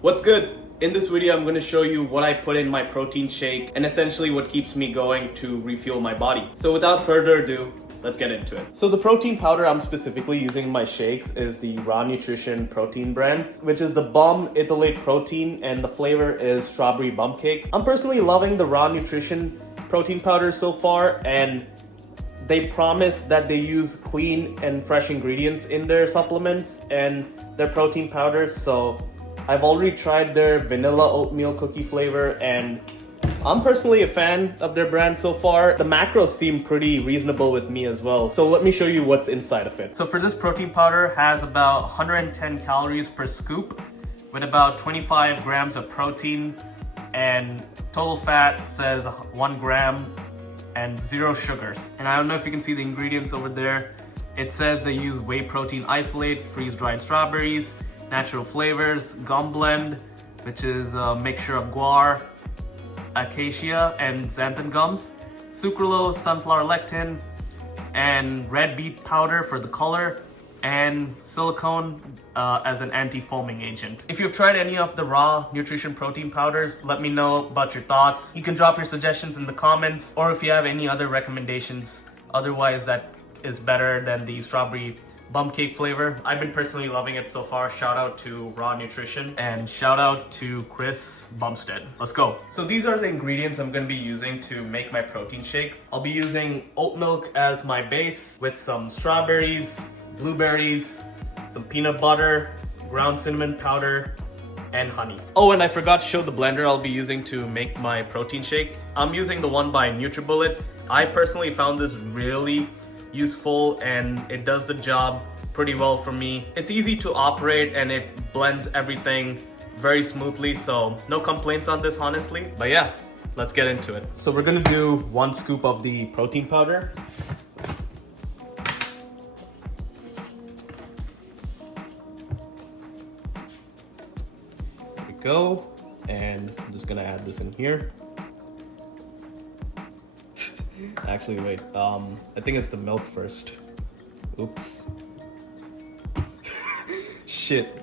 What's good? In this video, I'm going to show you what I put in my protein shake and essentially what keeps me going to refuel my body. So without further ado, let's get into it. So the protein powder I'm specifically using in my shakes is the Raw Nutrition protein brand, which is the Bum Ethylate protein, and the flavor is strawberry bum cake. I'm personally loving the Raw Nutrition protein powder so far, and they promise that they use clean and fresh ingredients in their supplements and their protein powders. So I've already tried their vanilla oatmeal cookie flavor, and I'm personally a fan of their brand so far. The macros seem pretty reasonable with me as well. So let me show you what's inside of it. So for this protein powder has about 110 calories per scoop with about 25 grams of protein, and total fat says 1 gram and 0 sugars. And I don't know if you can see the ingredients over there. It says they use whey protein isolate, freeze-dried strawberries, natural flavors, gum blend, which is a mixture of guar, acacia, and xanthan gums, sucralose, sunflower lectin, and red beet powder for the color, and silicone as an anti-foaming agent. If you've tried any of the Raw Nutrition protein powders, let me know about your thoughts. You can drop your suggestions in the comments, or if you have any other recommendations otherwise that is better than the strawberry bum cake flavor. I've been personally loving it so far. Shout out to Raw Nutrition and shout out to Chris Bumstead. Let's go. So these are the ingredients I'm going to be using to make my protein shake. I'll be using oat milk as my base with some strawberries, blueberries, some peanut butter, ground cinnamon powder, and honey. Oh, and I forgot to show the blender I'll be using to make my protein shake. I'm using the one by NutriBullet. I personally found this really useful and it does the job pretty well for me. It's easy to operate and it blends everything very smoothly, so no complaints on this honestly. But yeah, let's get into it. So we're gonna do 1 scoop of the protein powder. There we go. And I'm just gonna add this in here. Actually, wait, I think it's the milk first. Oops. Shit.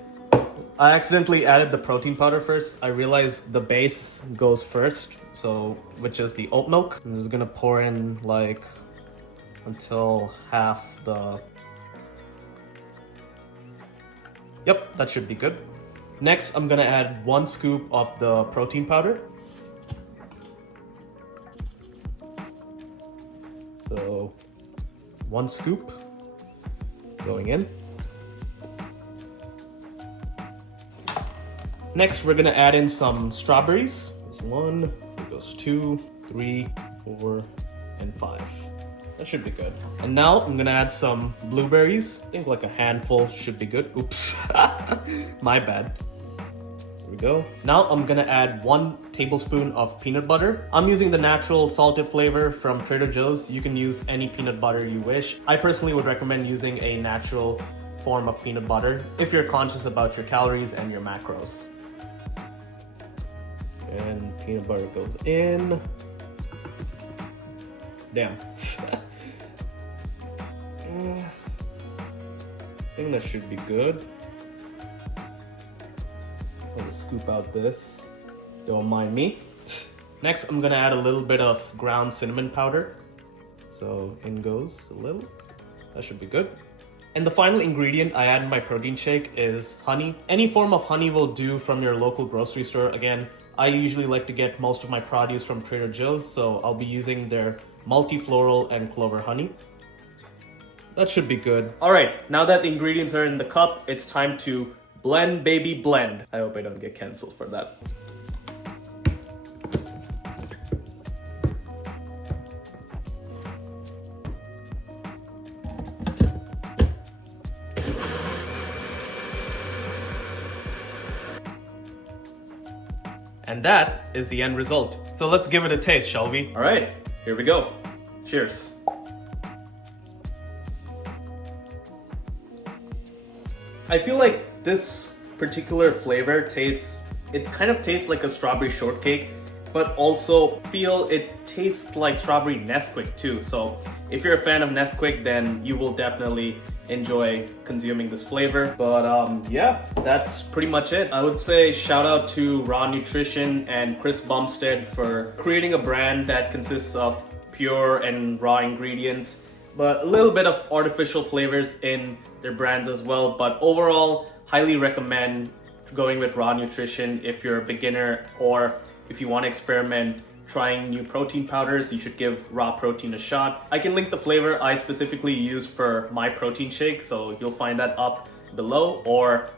I accidentally added the protein powder first. I realized the base goes first, so, which is the oat milk. I'm just gonna pour in like until half the... Yep, that should be good. Next, I'm gonna add 1 scoop of the protein powder. So 1 scoop going in. Next, we're gonna add in some strawberries. There's 1, there goes 2, 3, 4, and 5. That should be good. And now I'm gonna add some blueberries. I think like a handful should be good. Oops, my bad. There we go. Now I'm gonna add 1 tablespoon of peanut butter. I'm using the natural salted flavor from Trader Joe's. You can use any peanut butter you wish. I personally would recommend using a natural form of peanut butter if you're conscious about your calories and your macros. And peanut butter goes in. Damn. I think that should be good. I'm gonna scoop out this. Don't mind me. Next, I'm gonna add a little bit of ground cinnamon powder. So in goes a little. That should be good. And the final ingredient I add in my protein shake is honey. Any form of honey will do from your local grocery store. Again, I usually like to get most of my produce from Trader Joe's, so I'll be using their multi-floral and clover honey. That should be good. All right, now that the ingredients are in the cup, it's time to blend, baby, blend. I hope I don't get canceled for that. And that is the end result. So let's give it a taste, shall we? All right, here we go. Cheers. I feel like this particular flavor kind of tastes like a strawberry shortcake, but also feel it tastes like strawberry Nesquik too. So if you're a fan of Nesquik, then you will definitely enjoy consuming this flavor. But yeah, that's pretty much it. I would say shout out to Raw Nutrition and Chris Bumstead for creating a brand that consists of pure and raw ingredients, but a little bit of artificial flavors in their brands as well. But overall, highly recommend going with Raw Nutrition if you're a beginner, or if you want to experiment trying new protein powders. You should give raw protein a shot. I can link the flavor I specifically use for my protein shake, so you'll find that up below or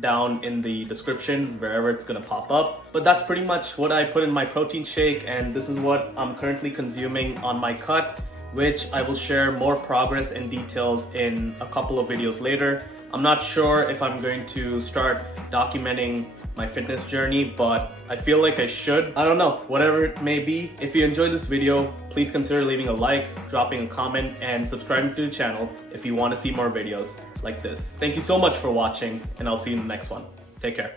down in the description, wherever it's gonna pop up. But that's pretty much what I put in my protein shake, and this is what I'm currently consuming on my cut, which I will share more progress and details in a couple of videos later. I'm not sure if I'm going to start documenting my fitness journey, but I feel like I should. I don't know, whatever it may be. If you enjoyed this video, please consider leaving a like, dropping a comment, and subscribing to the channel if you want to see more videos like this. Thank you so much for watching, and I'll see you in the next one. Take care.